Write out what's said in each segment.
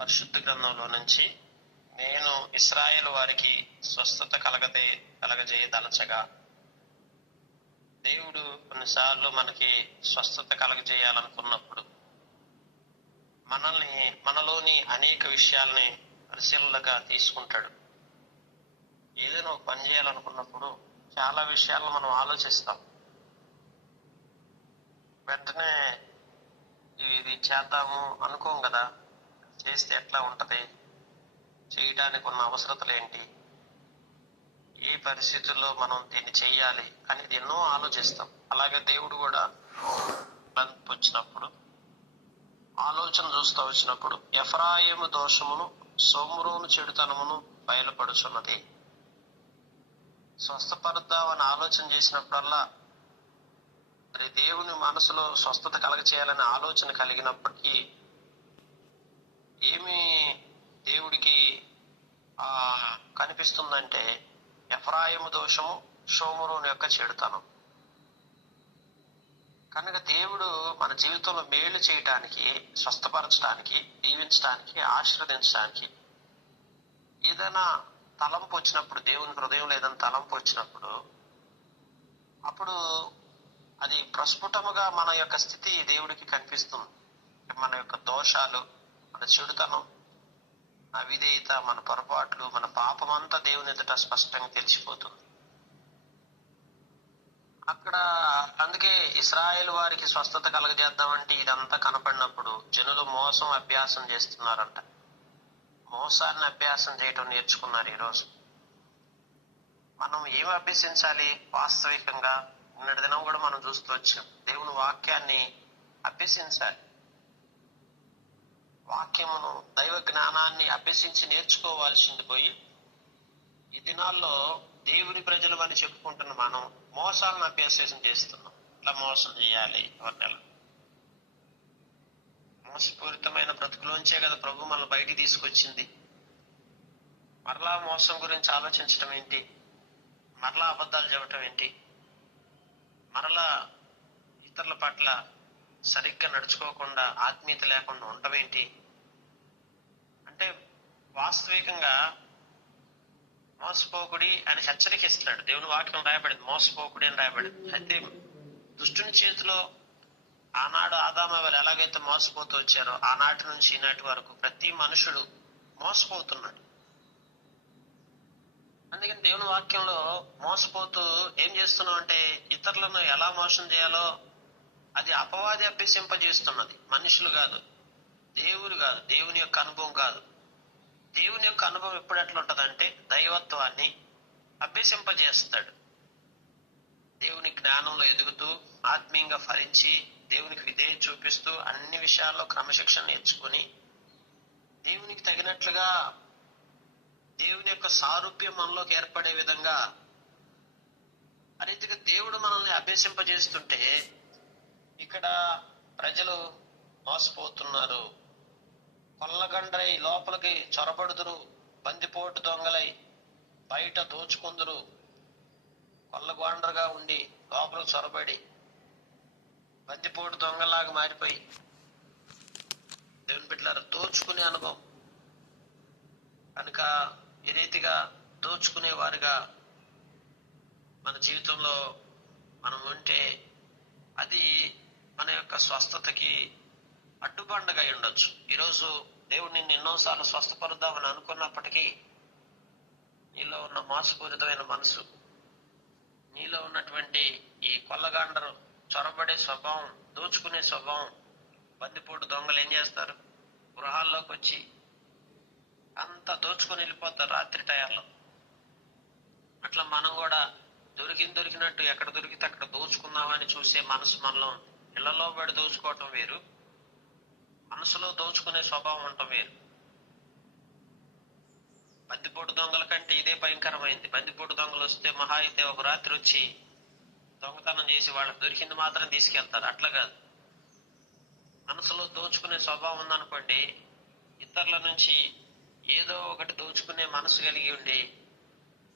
పరిశుద్ధ గ్రంథంలో నుంచి, నేను ఇశ్రాయేలు వారికి స్వస్థత కలగజేయదలచగా. దేవుడు కొన్నిసార్లు మనకి స్వస్థత కలగజేయాలనుకున్నప్పుడు మనలోని అనేక విషయాల్ని పరిశీలనగా తీసుకుంటాడు. ఏదైనా ఒక పని చేయాలనుకున్నప్పుడు చాలా విషయాలను మనం ఆలోచిస్తాం. వెంటనే ఇది చేద్దాము అనుకోం కదా. చేస్తే ఎట్లా ఉంటది, చేయడానికి ఉన్న అవసరతలు ఏంటి, ఏ పరిస్థితుల్లో మనం దీన్ని చెయ్యాలి అనేది ఎన్నో ఆలోచిస్తాం. అలాగే దేవుడు కూడా వచ్చినప్పుడు, ఆలోచన చూస్తూ వచ్చినప్పుడు, ఎఫ్రాయిము దోషమును సోమ్రోను చెడుతనమును బయలుపడుచున్నది. స్వస్థపరుద్దామని ఆలోచన చేసినప్పుడల్లా, మరి దేవుని మనసులో స్వస్థత కలగచేయాలనే ఆలోచన కలిగినప్పటికీ ఏమి దేవుడికి కనిపిస్తుందంటే ఎఫ్రాయిము దోషము, షోమ్రోను యొక్క చెడుతనం. కనుక దేవుడు మన జీవితంలో మేలు చేయటానికి, స్వస్థపరచడానికి, దీవించడానికి, ఆశీర్వదించడానికి ఏదైనా తలంపు వచ్చినప్పుడు, దేవుని హృదయంలో ఏదైనా తలంపు వచ్చినప్పుడు, అప్పుడు అది ప్రస్ఫుటముగా మన యొక్క స్థితి దేవుడికి కనిపిస్తుంది. మన యొక్క దోషాలు, మన చెడుతనం, అవిధేయత, మన పొరపాట్లు, మన పాపం అంతా దేవుని ఎదుట స్పష్టంగా తెలిసిపోతుంది. అక్కడ అందుకే ఇశ్రాయేలు వారికి స్వస్థత కలగజేద్దామంటే ఇదంతా కనపడినప్పుడు జనులు మోసం అభ్యాసం చేస్తున్నారంట. మోసాన్ని అభ్యాసం చేయటం నేర్చుకున్నారు. ఈరోజు మనం ఏమి అభ్యసించాలి? వాస్తవికంగా నిన్నటి దినం కూడా మనం చూస్తూ వచ్చాం. దేవుని వాక్యాన్ని అభ్యసించాలి. వాక్యమును, దైవ జ్ఞానాన్ని అభ్యసించి నేర్చుకోవాల్సింది పోయి, ఈ దినాల్లో దేవుని ప్రజలు అని చెప్పుకుంటున్న మనం మోసాలను అభ్యాసం చేస్తున్నాం. ఇట్లా మోసం చేయాలి, ఎవరినెలా. మోసపూరితమైన బ్రతుకులోంచే కదా ప్రభు మనల్ని బయటికి తీసుకొచ్చింది. మరలా మోసం గురించి ఆలోచించడం ఏంటి? మరలా అబద్ధాలు చెప్పటం ఏంటి? మరలా ఇతరుల పట్ల సరిగ్గా నడుచుకోకుండా, ఆత్మీయత లేకుండా ఉండటం ఏంటి అంటే, వాస్తవికంగా మోసపోకుడి అని హెచ్చరిక ఇస్తున్నాడు. దేవుని వాక్యం రాయబడింది, మోసపోకుడి అని రాయబడింది. అయితే దుష్టుని చేతిలో ఆనాడు ఆదామవ్వలు ఎలాగైతే మోసపోతూ వచ్చారో, ఆనాటి నుంచి ఈనాటి వరకు ప్రతి మనుషుడు మోసపోతున్నాడు. అందుకని దేవుని వాక్యంలో మోసపోతూ ఏం చేస్తున్నాం అంటే, ఇతరులను ఎలా మోసం చేయాలో అది అపవాది అభ్యసింపజేస్తున్నది. మనుషులు కాదు, దేవుడు కాదు, దేవుని యొక్క అనుభవం కాదు. దేవుని యొక్క అనుభవం ఎప్పుడు ఎట్లా ఉంటదంటే, దైవత్వాన్ని అభ్యసింపజేస్తాడు. దేవుని జ్ఞానంలో ఎదుగుతూ, ఆత్మీయంగా ఫలించి, దేవునికి విధేయత చూపిస్తూ, అన్ని విషయాల్లో క్రమశిక్షణ నేర్చుకుని, దేవునికి తగినట్లుగా దేవుని యొక్క సారూప్యం మనలోకి ఏర్పడే విధంగా ఆ రీతిగా దేవుడు మనల్ని అభ్యసింపజేస్తుంటే, ఇక్కడ ప్రజలు మోసపోతున్నారు. కొల్లగండ్రై లోపలికి చొరబడుదురు, బందిపోటు దొంగలై బయట దోచుకుందురు. కొల్లగొండ్రగా ఉండి లోపలికి చొరబడి బందిపోటు దొంగలాగా మారిపోయి దేవుని బిడ్డలారా దోచుకునే అనుభవం. కనుక ఈ రీతిగా దోచుకునే వారిగా మన జీవితంలో మనం ఉంటే అది మన యొక్క స్వస్థతకి అడ్డుబండగా ఉండొచ్చు. ఈరోజు దేవుడు నిన్ను ఎన్నోసార్లు స్వస్థపరుద్దామని అనుకున్నప్పటికీ నీలో ఉన్న మోసపూరితమైన మనసు, నీలో ఉన్నటువంటి ఈ కొల్లగాండరు, చొరబడే స్వభావం, దోచుకునే స్వభావం, బందిపోటు దొంగలు ఏం చేస్తారు? గృహాల్లోకి వచ్చి అంతా దోచుకొని వెళ్ళిపోతారు రాత్రి టైంలో. అట్లా మనం కూడా దొరికినట్టు ఎక్కడ దొరికితే అక్కడ దోచుకుందామని చూసే మనసు మనలో, ఇళ్లలో పడి దోచుకోవటం వేరు, మనసులో దోచుకునే స్వభావం ఉండటం వేరు. బందిపోటు దొంగల కంటే ఇదే భయంకరమైంది. బందిపోటు దొంగలు వస్తే మహా అయితే ఒక రాత్రి వచ్చి దొంగతనం చేసి వాళ్ళకి దొరికింది మాత్రం తీసుకెళ్తారు. అట్లా కాదు, మనసులో దోచుకునే స్వభావం ఉందనుకోండి, ఇతరుల నుంచి ఏదో ఒకటి దోచుకునే మనసు కలిగి ఉండి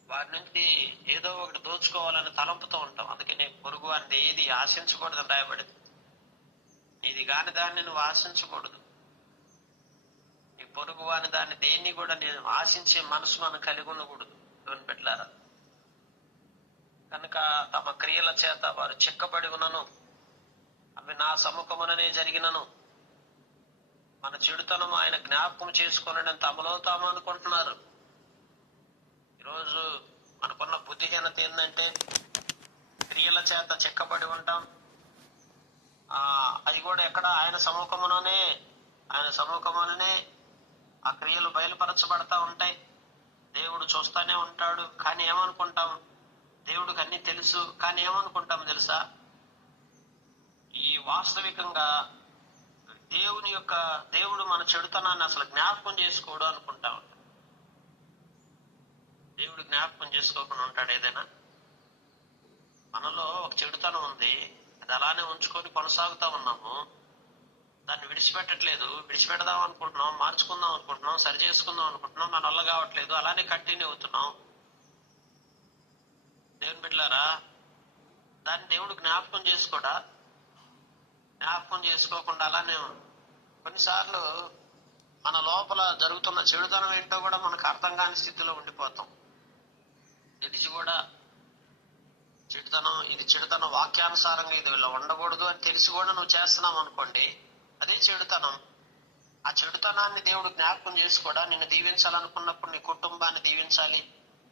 వారి నుంచి ఏదో ఒకటి దోచుకోవాలని తలంపుతూ ఉంటాం. అందుకని పొరుగు వారిని ఏది ఆశించకూడదు రాయబడింది. ఇది కాని దాన్ని నువ్వు ఆశించకూడదు. నీ పొరుగు పొరుగు అని దాన్ని దేన్ని కూడా నేను ఆశించే మనసు మనం కలిగి ఉండకూడదు దేవుని బిడ్డలారా. కనుక తమ క్రియల చేత వారు చిక్కబడి ఉన్నను, అవి నా సముఖముననే జరిగినను, మన చెడుతనం ఆయన జ్ఞాపకం చేసుకుని తమలో తాము అనుకుంటున్నారు. ఈరోజు మనకున్న బుద్ధిహీనత ఏంటంటే క్రియల చేత చిక్కబడి ఉంటాం. అది కూడా ఎక్కడ ఆయన సముఖముననే ఆ క్రియలు బయలుపరచబడతా ఉంటాయి. దేవుడు చూస్తానే ఉంటాడు. కానీ ఏమనుకుంటాం, దేవుడికి అన్ని తెలుసు, కానీ ఏమనుకుంటాం తెలుసా, ఈ వాస్తవికంగా దేవుడు మన చెడుతనాన్ని అసలు జ్ఞాపకం చేసుకోడు అనుకుంటా ఉంటాం. దేవుడు జ్ఞాపకం చేసుకోకుండా ఉంటాడు ఏదైనా? మనలో ఒక చెడుతనం ఉంది, అది అలానే ఉంచుకొని కొనసాగుతా ఉన్నాము. దాన్ని విడిచిపెట్టట్లేదు. విడిచిపెడదాం అనుకుంటున్నాం, మార్చుకుందాం అనుకుంటున్నాం, సరి చేసుకుందాం అనుకుంటున్నాం, మన వల్ల కావట్లేదు, అలానే కంటిన్యూ అవుతున్నాం. దేవుని బిడ్డలారా, దాన్ని దేవుడు జ్ఞాపకం చేసుకోడా? జ్ఞాపకం చేసుకోకుండా అలానే కొన్నిసార్లు మన లోపల జరుగుతున్న చెడుతనం ఏంటో కూడా మనకు అర్థం కాని స్థితిలో ఉండిపోతాం. తెలిసి కూడా ఇది చెడుతనం, వాక్యానుసారంగా ఇది ఇలా ఉండకూడదు అని తెలిసి కూడా నువ్వు చేస్తున్నావు అనుకోండి, అదే చెడుతనం. ఆ చెడుతనాన్ని దేవుడు జ్ఞాపకం చేసుకోడా? నిన్ను దీవించాలనుకున్నప్పుడు నీ కుటుంబాన్ని దీవించాలి,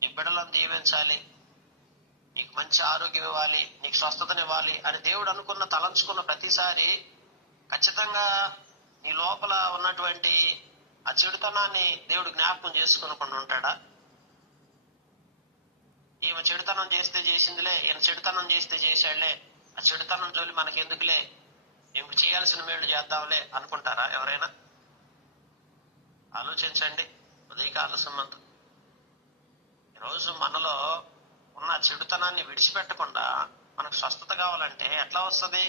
నీ బిడ్డలను దీవించాలి, నీకు మంచి ఆరోగ్యం ఇవ్వాలి, నీకు స్వస్థతనివ్వాలి అని దేవుడు తలంచుకున్న ప్రతిసారి ఖచ్చితంగా నీ లోపల ఉన్నటువంటి ఆ చెడుతనాన్ని దేవుడు జ్ఞాపకం చేసుకోనకుండా ఉంటాడా? ఈమె చెడుతనం చేస్తే చేసిందిలే, ఈయన చెడుతనం చేస్తే చేశాడులే, ఆ చెడుతనం జోలి మనకి ఎందుకులే, ఇప్పుడు చేయాల్సిన మేలు చేద్దాంలే అనుకుంటారా ఎవరైనా? ఆలోచించండి. ఉదయకాల సంబంధం ఈరోజు మనలో ఉన్న చెడుతనాన్ని విడిచిపెట్టకుండా మనకు స్వస్థత కావాలంటే ఎట్లా వస్తుంది?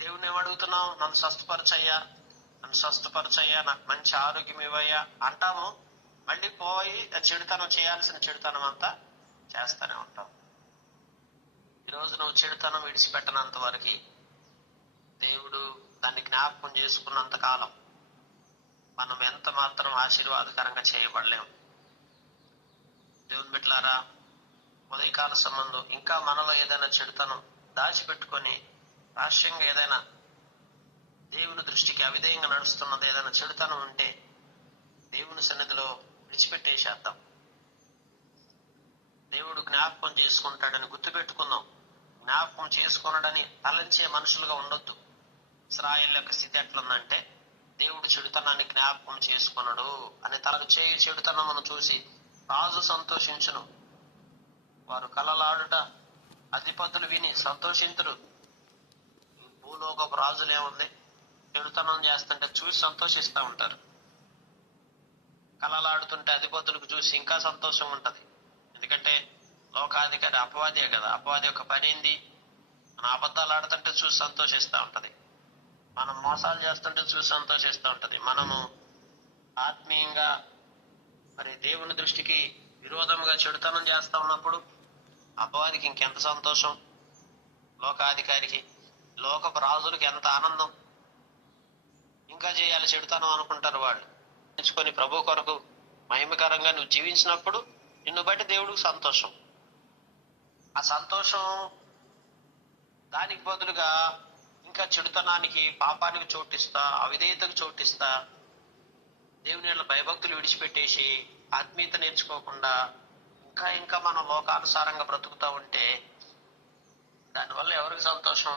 దేవుని ఏమడుగుతున్నాం? నన్ను స్వస్థపరచయ్యా, నాకు మంచి ఆరోగ్యం ఇవ్వయ్యా అంటాము. మళ్ళీ పోయి చెడుతనం, చేయాల్సిన చెడుతనం అంతా చేస్తానే ఉంటాం. ఈరోజు నువ్వు చెడుతనం విడిచిపెట్టనంత వరకు, దేవుడు దాన్ని జ్ఞాపకం చేసుకున్నంత కాలం మనం ఎంత మాత్రం ఆశీర్వాదకరంగా చేయబడలేము. దేవుని బిడ్డలారా, ఉదయకాల సంబంధం ఇంకా మనలో ఏదైనా చెడుతనం దాచిపెట్టుకొని రహస్యంగా ఏదైనా దేవుని దృష్టికి అవిధేయంగా నడుస్తున్నది ఏదైనా చెడుతనం ఉంటే దేవుని సన్నిధిలో విడిచిపెట్టేసేద్దాం. దేవుడు జ్ఞాపకం చేసుకుంటాడని గుర్తుపెట్టుకుందాం. జ్ఞాపకం చేసుకున్నాడని తలంచే మనుషులుగా ఉండొద్దు. ఇశ్రాయేలు యొక్క స్థితి ఎట్లుందంటే, దేవుడు చెడుతనాన్ని జ్ఞాపకం చేసుకున్నాడు అని తనకు చేయి చెడుతనమును చూసి రాజు సంతోషించును, వారు కలలాడుట అధిపతులు విని సంతోషింతురు. భూలోకపు రాజులేముంది, చెడుతనం చేస్తుంటే చూసి సంతోషిస్తూ ఉంటారు. కలలాడుతుంటే అధిపతులకు చూసి ఇంకా సంతోషం ఉంటది. ఎందుకంటే లోకాధికారి అపవాదే కదా. అపవాది యొక్క పని ఏంది? మన అబద్ధాలు ఆడుతుంటే చూసి సంతోషిస్తూ ఉంటది, మనం మోసాలు చేస్తుంటే చూసి సంతోషిస్తూ ఉంటది. మనము ఆత్మీయంగా మరి దేవుని దృష్టికి విరోధముగా చెడుతనం చేస్తా ఉన్నప్పుడు అపవాదికి ఇంకెంత సంతోషం, లోకాధికారికి, లోకపు రాజులకు ఎంత ఆనందం. ఇంకా చేయాలి చెడుతనం అనుకుంటారు వాళ్ళు. ఎంచుకొని ప్రభు కొరకు మహిమకరంగా నువ్వు జీవించినప్పుడు నిన్ను బట్టి దేవుడికి సంతోషం. ఆ సంతోషం దానికి బదులుగా ఇంకా చెడుతనానికి, పాపానికి చోటిస్తా, అవిధేయతకు చోటిస్తా, దేవుని యొక్క భయభక్తులు విడిచిపెట్టేసి ఆత్మీయత నేర్చుకోకుండా ఇంకా మనం లోకానుసారంగా బ్రతుకుతా ఉంటే దానివల్ల ఎవరికి సంతోషం?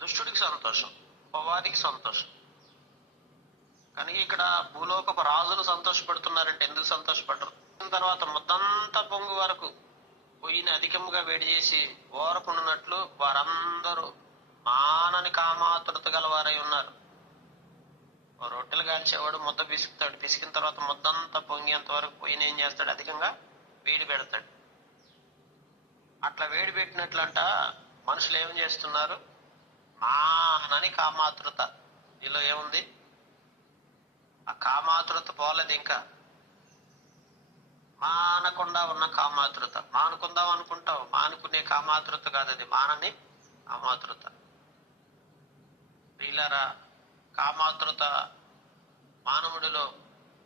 దుష్టుడికి సంతోషం, అపవాదికి సంతోషం. కానీ ఇక్కడ భూలోకపు రాజులు సంతోషపడుతున్నారంటే ఎందుకు సంతోషపడరు? తర్వాత ముద్దంతా పొంగు వరకు పొయ్యిని అధికముగా వేడి చేసి ఓరకుండానట్లు వారందరూ మానని కామాతురత గలవారై ఉన్నారు. రొట్టెలు కాల్చేవాడు ముద్ద పిసుకుతాడు, పిసికిన తర్వాత ముద్దంతా పొంగేంత వరకు పొయ్యిని ఏం చేస్తాడు? అధికంగా వేడి పెడతాడు. అట్లా వేడి పెట్టినట్లంట మనుషులు ఏం చేస్తున్నారు? మానని కామాతురత. వీళ్ళు ఏముంది? ఆ కామాతురత పోలేదు, ఇంకా మానకుండా ఉన్న కామాతురత. మానుకుందాం అనుకుంటావు, మానుకునే కామాతురత కాదు అది, మానని కామాతురత. వీళ్ళరా కామాతురత మానవుడిలో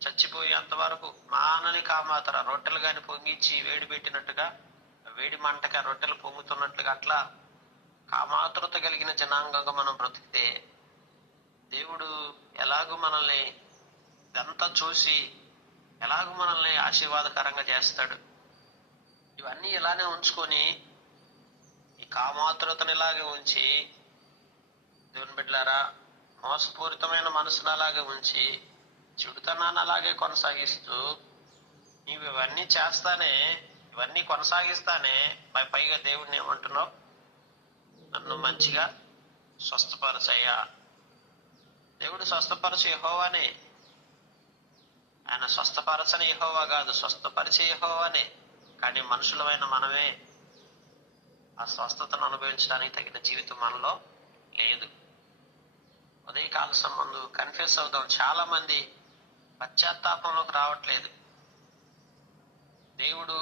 చచ్చిపోయి అంతవరకు మానని కామాతర రొట్టెలు గాని పొంగిచ్చి వేడి పెట్టినట్టుగా, వేడి మంటకి ఆ రొట్టెలు పొంగుతున్నట్లుగా అట్లా కామాతురత కలిగిన జనాంగంగా మనం బ్రతికితే దేవుడు ఎలాగూ మనల్ని ఇదంతా చూసి ఎలాగూ మనల్ని ఆశీర్వాదకరంగా చేస్తాడు. ఇవన్నీ ఇలానే ఉంచుకొని ఈ కామాతురతను ఇలాగే ఉంచి, దేవుని బిడ్డలారా, మోసపూరితమైన మనసును అలాగే ఉంచి చెడుతనాన్ని అలాగే కొనసాగిస్తూ నీవు ఇవన్నీ చేస్తానే, ఇవన్నీ కొనసాగిస్తానే పైగా దేవుడిని ఏమంటున్నావు? నన్ను మంచిగా స్వస్థపరచయ్యా. దేవుడు స్వస్థపరచు యెహోవానే. ఆయన స్వస్థపరచని యెహోవా కాదు, స్వస్థపరిచే యెహోవానే. కానీ మనుషులమైన మనమే ఆ స్వస్థతను అనుభవించడానికి తగిన జీవితం మనలో లేదు. ఉదయకాల సంబంధం కన్ఫ్యూస్ అవుదాం. చాలా మంది పశ్చాత్తాపంలోకి రావట్లేదు. దేవుడు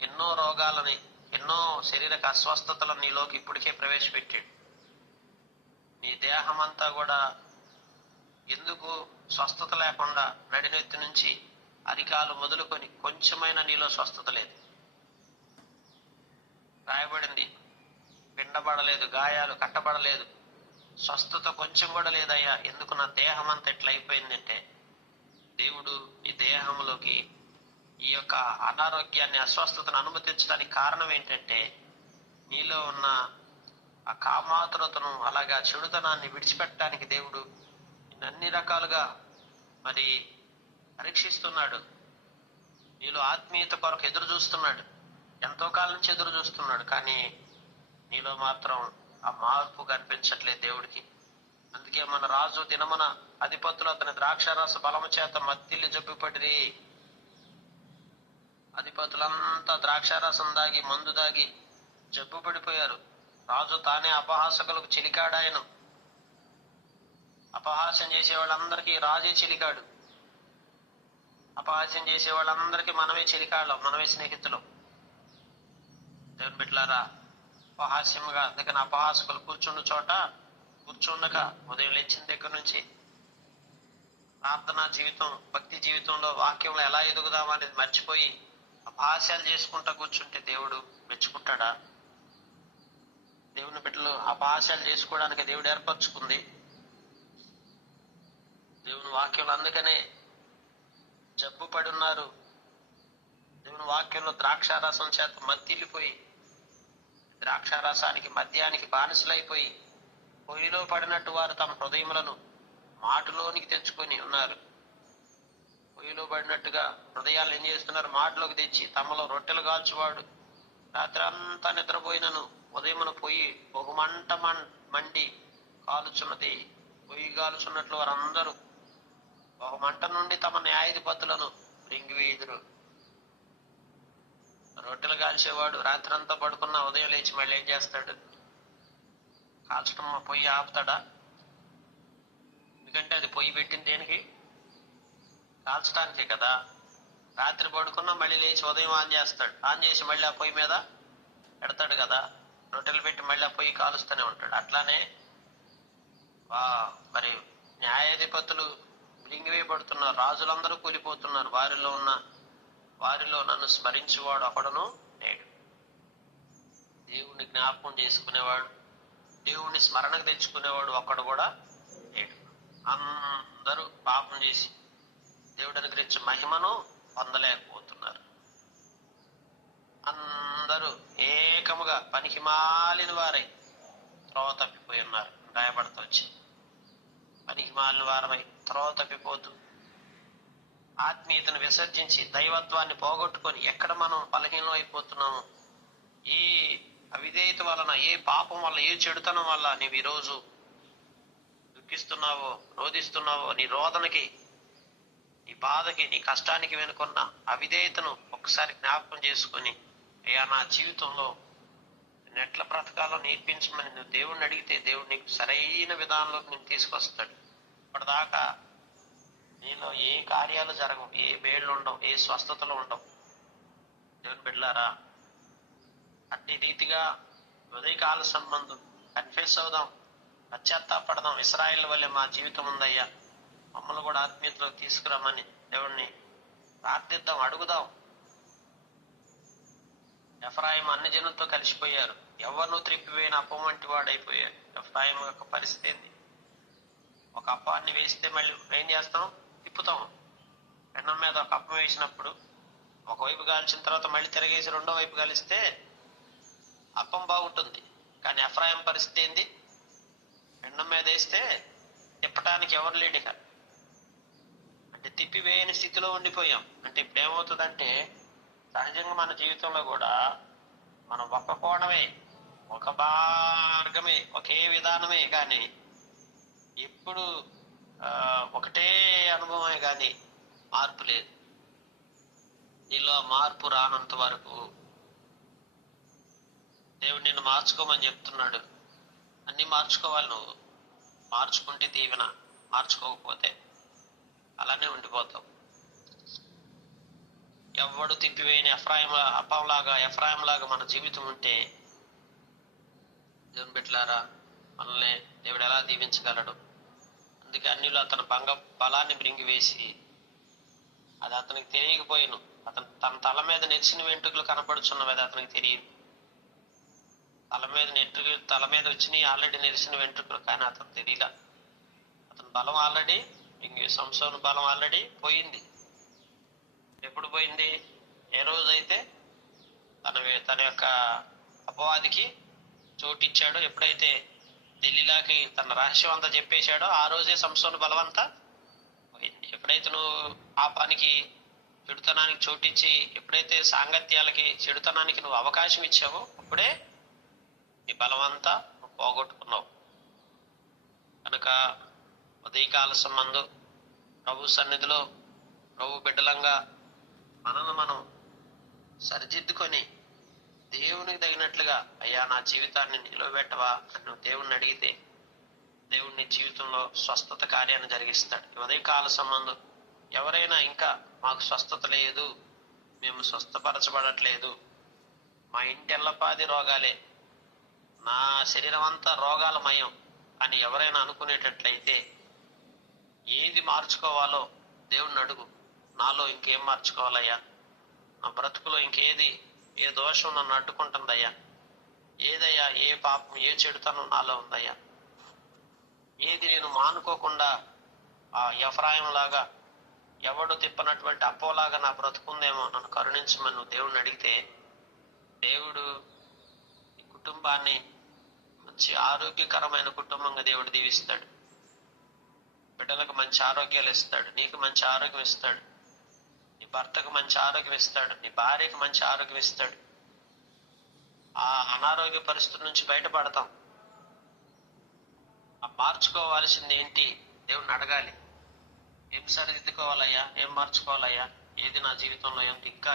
ఎన్నో రోగాలని, ఎన్నో శారీరక అస్వస్థతలను నీలోకి ఇప్పటికే ప్రవేశపెట్టాడు. నీ దేహం అంతా కూడా ఎందుకు స్వస్థత లేకుండా నడినెత్తి నుంచి అరికాలు మొదలుకొని కొంచెమైనా నీలో స్వస్థత లేదు. రాయబడింది, పిండబడలేదు, గాయాలు కట్టబడలేదు, స్వస్థత కొంచెం కూడా లేదయ్యా. ఎందుకు నా దేహం అంతా ఎట్లా అయిపోయిందంటే, దేవుడు ఈ దేహంలోకి ఈ యొక్క అనారోగ్యాన్ని, అస్వస్థతను అనుమతించడానికి కారణం ఏంటంటే, నీలో ఉన్న ఆ కామాతురతను, అలాగా చెడుతనాన్ని విడిచిపెట్టడానికి దేవుడు అన్ని రకాలుగా మరి పరీక్షిస్తున్నాడు. నీలో ఆత్మీయత కొరకు ఎదురు చూస్తున్నాడు. ఎంతో కాలం నుంచి ఎదురు చూస్తున్నాడు. కానీ నీలో మాత్రం ఆ మార్పు కనిపించట్లేదు దేవుడికి. అందుకే మన రాజు దినమున అధిపతులు అతని ద్రాక్షారస బలము చేత మత్తిల్లి జబ్బుపడిరి. అధిపతులంతా ద్రాక్షారసం దాగి, మందు దాగి జబ్బు పడిపోయారు. రాజు తానే అపహాసకులకు చిలికాడాయను. అపహాస్యం చేసే వాళ్ళందరికీ రాజే చిలికాడు. అపహాస్యం చేసే వాళ్ళందరికీ మనమే చిలికాళ్ళం, మనమే స్నేహితులం. దేవుని బిడ్డలారా, అపహాస్యముగా అందుకని అపహాసకులు కూర్చున్న చోట కూర్చుండక ఉదయం లేచిన దగ్గర నుంచి ప్రార్థనా జీవితం, భక్తి జీవితంలో వాక్యంలో ఎలా ఎదుగుదామా అనేది మర్చిపోయి అపహాస్యాలు చేసుకుంటా కూర్చుంటే దేవుడు మెచ్చుకుంటాడా? దేవుని బిడ్డలు అపహాస్యాలు చేసుకోవడానికి దేవుడు ఏర్పరచుకుంది. దేవుని వాక్యంలో అందుకనే జబ్బు పడి ఉన్నారు. దేవుని వాక్యంలో ద్రాక్షారసం చేత మత్తిల్లిపోయి, ద్రాక్షారసానికి మద్యానికి బానిసలైపోయి పొయ్యిలో పడినట్టు వారు తమ హృదయములను మాటులోనికి తెచ్చుకొని ఉన్నారు. పొయ్యిలో పడినట్టుగా హృదయాలు ఏం చేస్తున్నారు? మాటలోకి తెచ్చి తమలో రొట్టెలు కాల్చువాడు రాత్రి అంతా నిద్రపోయినను ఉదయమున పొయ్యి బహుమంట మండి కాలుచున్నది. పొయ్యి కాలుచున్నట్లు వారందరూ బహుమంట నుండి తమ న్యాయాధిపతులను రింగివేయుదురు. రొట్టెలు కాల్చేవాడు రాత్రి అంతా పడుకున్న ఉదయం లేచి మళ్ళీ ఏం చేస్తాడు? కాల్చడం పొయ్యి ఆపుతాడా? ఎందుకంటే అది పొయ్యి పెట్టింది దేనికి? కాల్చడానికే కదా. రాత్రి పడుకున్నా మళ్ళీ లేచి ఉదయం ఆన్ చేస్తాడు. ఆన్ చేసి మళ్ళీ ఆ పొయ్యి మీద పెడతాడు కదా. రొట్టెలు పెట్టి మళ్ళీ ఆ పొయ్యి కాలుస్తూనే ఉంటాడు. అట్లానే మరి న్యాయాధిపతులు మింగివేయబడుతున్నారు. రాజులందరూ కూలిపోతున్నారు. వారిలో నన్ను స్మరించేవాడు ఒకడును లేడు. దేవుణ్ణి జ్ఞాపకం చేసుకునేవాడు, దేవుణ్ణి స్మరణకు తెచ్చుకునేవాడు ఒక్కడు కూడా లేడు. అందరూ పాపం చేసి దేవుడు అనుగ్రహించే మహిమను పొందలేకపోతున్నారు. అందరూ ఏకముగా పనికి మాలిన వారై త్రోవ తప్పిపోయి ఉన్నారు. రాయబడతా వచ్చి పనికి మాలిన వారమై త్రోవ తప్పిపోతూ ఆత్మీయతను విసర్జించి దైవత్వాన్ని పోగొట్టుకొని ఎక్కడ మనం బలహీనం అయిపోతున్నాము, ఏ అవిధేయత వలన, ఏ పాపం వల్ల, ఏ చెడుతనం వల్ల నీవు ఈరోజు దుఃఖిస్తున్నావో, రోధిస్తున్నావో, నీ రోదనకి, నీ బాధకి, నీ కష్టానికి వెనుకున్న అవిధేయతను ఒకసారి జ్ఞాపకం చేసుకొని, అయ్యా నా జీవితంలో నేను ఎట్లా బ్రతకాలో నేర్పించమని నువ్వు దేవుడిని అడిగితే దేవుడు నీకు సరైన విధానంలోకి నేను తీసుకొస్తాడు. ఇప్పటిదాకా నీలో ఏ కార్యాలు జరగవు, ఏ వేళ్ళు ఉండవు, ఏ స్వస్థతలు ఉండవు. దేవుని బిడ్డలారా, అట్టి రీతిగా ఉదయకాల సంబంధం కన్ఫ్యూస్ అవుదాం, పశ్చాత్తాపడదాం. ఇశ్రాయేలు వల్లే మా జీవితం ఉందయ్యా, మమ్మల్ని కూడా ఆత్మీయతలోకి తీసుకురామని దేవుణ్ణి ప్రార్థిద్దాం, అడుగుదాం. ఎఫ్రాయిం అన్ని జనులతో కలిసిపోయారు, ఎవరినూ త్రిప్పివేయని అప్పం వంటి వాడైపోయాడు. ఎఫ్రాయిం యొక్క పరిస్థితి ఏంది? ఒక అప్పాన్ని వేస్తే మళ్ళీ ఏం చేస్తాం? తిప్పుతాం. పెన్నం మీద ఒక అప్పం వేసినప్పుడు ఒకవైపు కాల్చిన తర్వాత మళ్ళీ తిరగేసి రెండో వైపు కాలిస్తే అప్పం బాగుంటుంది. కానీ ఎఫ్రాయిం పరిస్థితి ఏంది? పెన్నం మీద వేస్తే తిప్పటానికి ఎవరు లేడిక, అంటే తిప్పివేయని స్థితిలో ఉండిపోయాం. అంటే ఇప్పుడు ఏమవుతుందంటే, సహజంగా మన జీవితంలో కూడా మనం ఒక కోణమే, ఒక మార్గమే, ఒకే విధానమే, కానీ ఎప్పుడు ఒకటే అనుభవమే, కానీ మార్పు లేదు. నీలో మార్పు రానంత వరకు దేవుడు నిన్ను మార్చుకోమని చెప్తున్నాడు. అన్ని మార్చుకోవాలి. నువ్వు మార్చుకుంటే దీవెన, మార్చుకోకపోతే అలానే ఉండిపోతావు. ఎవడు తిప్పివేయని ఎఫ్రాయిం లాగా మన జీవితం ఉంటే, దేవుని బిడ్డలారా, మనల్ని దేవుడు ఎలా దీవించగలడు? అందుకే అన్నిలో అతను బలాన్ని మృంగివేసి, అది అతనికి తెలియకపోయాను. తన తల మీద నెరిసిన వెంట్రుకలు కనపడుచున్నవి, అది అతనికి తెలియదు. తల మీద వచ్చినాయి ఆల్రెడీ నెరిసిన వెంట్రుకలు, కానీ అతను తెలియలా. అతని బలం ఆల్రెడీ, సంసోను బలం ఆల్రెడీ పోయింది. ఎప్పుడు పోయింది? ఏ రోజైతే తన యొక్క అపవాదికి చోటిచ్చాడో, ఎప్పుడైతే ఢిల్లీలాకి తన రహస్యం అంతా చెప్పేశాడో, ఆ రోజే సంసోను బలం అంతా పోయింది. ఎప్పుడైతే నువ్వు పాపానికి, చెడుతనానికి చోటిచ్చి, ఎప్పుడైతే సాంగత్యాలకి, చెడుతనానికి నువ్వు అవకాశం ఇచ్చావో, అప్పుడే నీ బలం అంతా నువ్వు పోగొట్టుకున్నావు. కనుక ఉదయకాల సంబంధం ప్రభు సన్నిధిలో, ప్రభు బిడ్డలంగా మనల్ని మనం సరిదిద్దుకొని, దేవునికి తగినట్లుగా, అయ్యా నా జీవితాన్ని నిలబెట్టవా అని నువ్వు దేవుణ్ణి అడిగితే, దేవుణ్ణి జీవితంలో స్వస్థత కార్యాన్ని జరిగిస్తాడు. ఉదయకాల సంబంధం ఎవరైనా ఇంకా మాకు స్వస్థత లేదు, మేము స్వస్థపరచబడట్లేదు, మా ఇంటి ఎల్లపాది రోగాలే, నా శరీరం అంతా రోగాలమయం అని ఎవరైనా అనుకునేటట్లయితే, ఏది మార్చుకోవాలో దేవుణ్ణి అడుగు. నాలో ఇంకేం మార్చుకోవాలయ్యా? నా బ్రతుకులో ఏ దోషం నన్ను అడ్డుకుంటుందయ్యా? ఏదయ్యా, ఏ పాపం, ఏ చెడుతనం నాలో ఉందయ్యా? ఏది నేను మానుకోకుండా ఆ ఎఫ్రాయిం లాగా, ఎవడు తిప్పనటువంటి అపోలాగా నా బ్రతుకుందేమో, నన్ను కరుణించమని నువ్వు దేవుణ్ణి అడిగితే, దేవుడు ఈ కుటుంబాన్ని మంచి ఆరోగ్యకరమైన కుటుంబంగా దేవుడు దీవిస్తాడు. బిడ్డలకు మంచి ఆరోగ్యాలు ఇస్తాడు, నీకు మంచి ఆరోగ్యం ఇస్తాడు, నీ భర్తకు మంచి ఆరోగ్యం ఇస్తాడు, నీ భార్యకు మంచి ఆరోగ్యం ఇస్తాడు. ఆ అనారోగ్య పరిస్థితుల నుంచి బయటపడతాం. మార్చుకోవాల్సింది ఏంటి? దేవుణ్ణి అడగాలి. ఏం సరిదిద్దుకోవాలయ్యా? ఏం మార్చుకోవాలయ్యా? ఏది నా జీవితంలో ఏంటి ఇంకా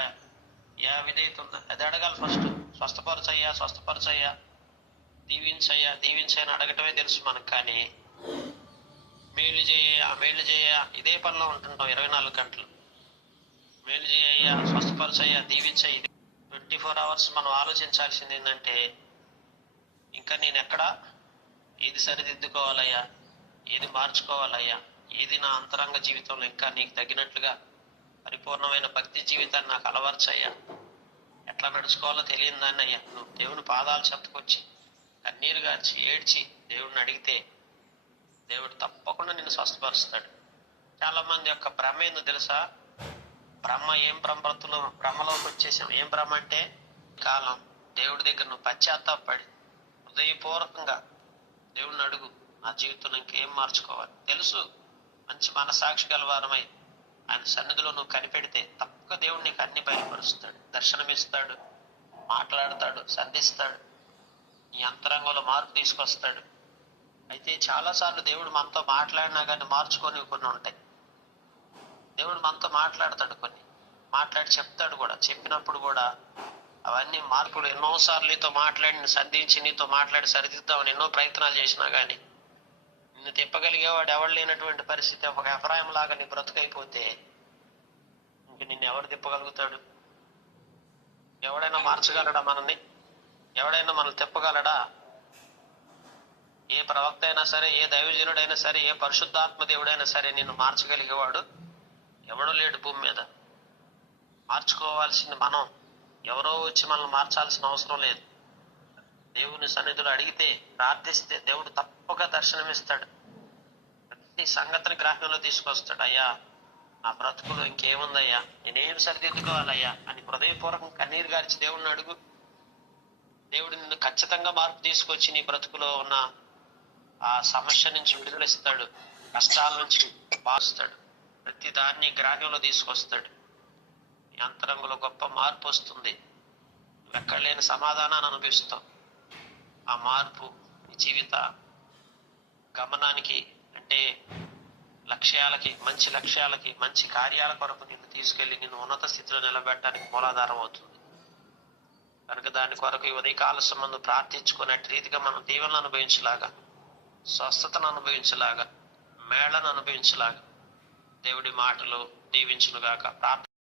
ఏ విధేయత ఉందా? అది అడగాలి ఫస్ట్. స్వస్థపరచయ్యా, దీవించయ్యా అని అడగటమే తెలుసు మనకు. కానీ మేలు చేయ ఇదే పనిలో ఉంటుంటాం 24 గంటలు. మేలు చేయయ్యా, స్వస్థపరచయ్యా, దీవించయ్య, 24 hours మనం ఆలోచించాల్సింది ఏంటంటే, ఇంకా నేను ఏది సరిదిద్దుకోవాలయ్యా, ఏది మార్చుకోవాలయ్యా, ఏది నా అంతరంగ జీవితంలో ఇంకా నీకు తగినట్లుగా పరిపూర్ణమైన భక్తి జీవితాన్ని నాకు అలవర్చయ్యా, ఎట్లా నడుచుకోవాలో తెలియని దాన్ని అయ్యా నువ్వు దేవుని పాదాలు చెత్తకొచ్చి కన్నీరు గార్చి ఏడ్చి దేవుడిని అడిగితే, దేవుడు తప్పకుండా నిన్ను స్వస్థపరుస్తాడు. చాలా మంది యొక్క భ్రమ ఏందో తెలుసా? భ్రమలోకి వచ్చేసాం. ఏం భ్రమ అంటే, కాలం దేవుడి దగ్గర నువ్వు పశ్చాత్తాపడి హృదయపూర్వకంగా దేవుడిని అడుగు, నా జీవితంలో ఇంకేం మార్చుకోవాలి తెలుసు. మంచి మనసాక్షి గలవారమై ఆయన సన్నిధిలో నువ్వు కనిపెడితే తప్పక దేవుడు నీకు అన్ని బయలుపరుస్తాడు, దర్శనమిస్తాడు, మాట్లాడతాడు, సంధిస్తాడు, నీ అంతరంగంలో మార్పు తీసుకొస్తాడు. అయితే చాలాసార్లు దేవుడు మనతో మాట్లాడినా కానీ మార్చుకొని కొన్ని ఉంటాయి. దేవుడు మనతో మాట్లాడతాడు, కొన్ని మాట్లాడి చెప్తాడు కూడా. చెప్పినప్పుడు కూడా అవన్నీ మార్పులు, ఎన్నోసార్లు నీతో మాట్లాడి సంధించి నీతో మాట్లాడి సరిదిద్దామని ఎన్నో ప్రయత్నాలు చేసినా కానీ నిన్ను తిప్పగలిగేవాడు ఎవరు లేనటువంటి పరిస్థితి, ఒక ఎఫ్రాయిం లాగా నీ బ్రతుకైపోతే ఇంక నిన్ను ఎవరు తిప్పగలుగుతాడు? ఎవడైనా మార్చగలడా మనల్ని? ఎవడైనా మనల్ని తిప్పగలడా? ఏ ప్రవక్త అయినా సరే, ఏ దైవజనుడైనా సరే, ఏ పరిశుద్ధాత్మ దేవుడైనా సరే నిన్ను మార్చగలిగేవాడు ఎవడో లేడు భూమి మీద. మార్చుకోవాల్సింది మనం. ఎవరో వచ్చి మనల్ని మార్చాల్సిన అవసరం లేదు. దేవుని సన్నిధిలో అడిగితే, ప్రార్థిస్తే దేవుడు తప్పక దర్శనమిస్తాడు. ప్రతి సంగతిని గ్రాహ్యంలో తీసుకొస్తాడు. అయ్యా, నా బ్రతుకులో ఇంకేముందయ్యా, నేనేం సరిదిద్దుకోవాలయ్యా అని హృదయపూర్వకం కన్నీరు గార్చి దేవుడిని అడుగు. దేవుడు నిన్ను ఖచ్చితంగా మార్పు తీసుకొచ్చి నీ బ్రతుకులో ఉన్న ఆ సమస్య నుంచి విడుదలిస్తాడు. కష్టాల నుంచి బాస్తాడు. ప్రతి దాన్ని గ్రాహ్యంలో తీసుకొస్తాడు. నీ అంతరంగంలో గొప్ప మార్పు వస్తుంది. ఎక్కడ లేని సమాధానాన్ని అనుభవిస్తావు. ఆ మార్పు నీ జీవిత గమనానికి, అంటే లక్ష్యాలకి, మంచి లక్ష్యాలకి, మంచి కార్యాల కొరకు నిన్ను తీసుకెళ్లి నిన్ను ఉన్నత స్థితిలో నిలబెట్టడానికి మూలాధారం అవుతుంది. కనుక దాని కొరకు ఈ ఉదయకాల సంబంధం ప్రార్థించుకున్నట్టు రీతిగా మనం దీవెనలు అనుభవించలాగా, స్వస్థతను అనుభవించలాగా, మేళ్లను అనుభవించలాగా దేవుడి మాటలు దీవించునుగాక. ప్రార్థన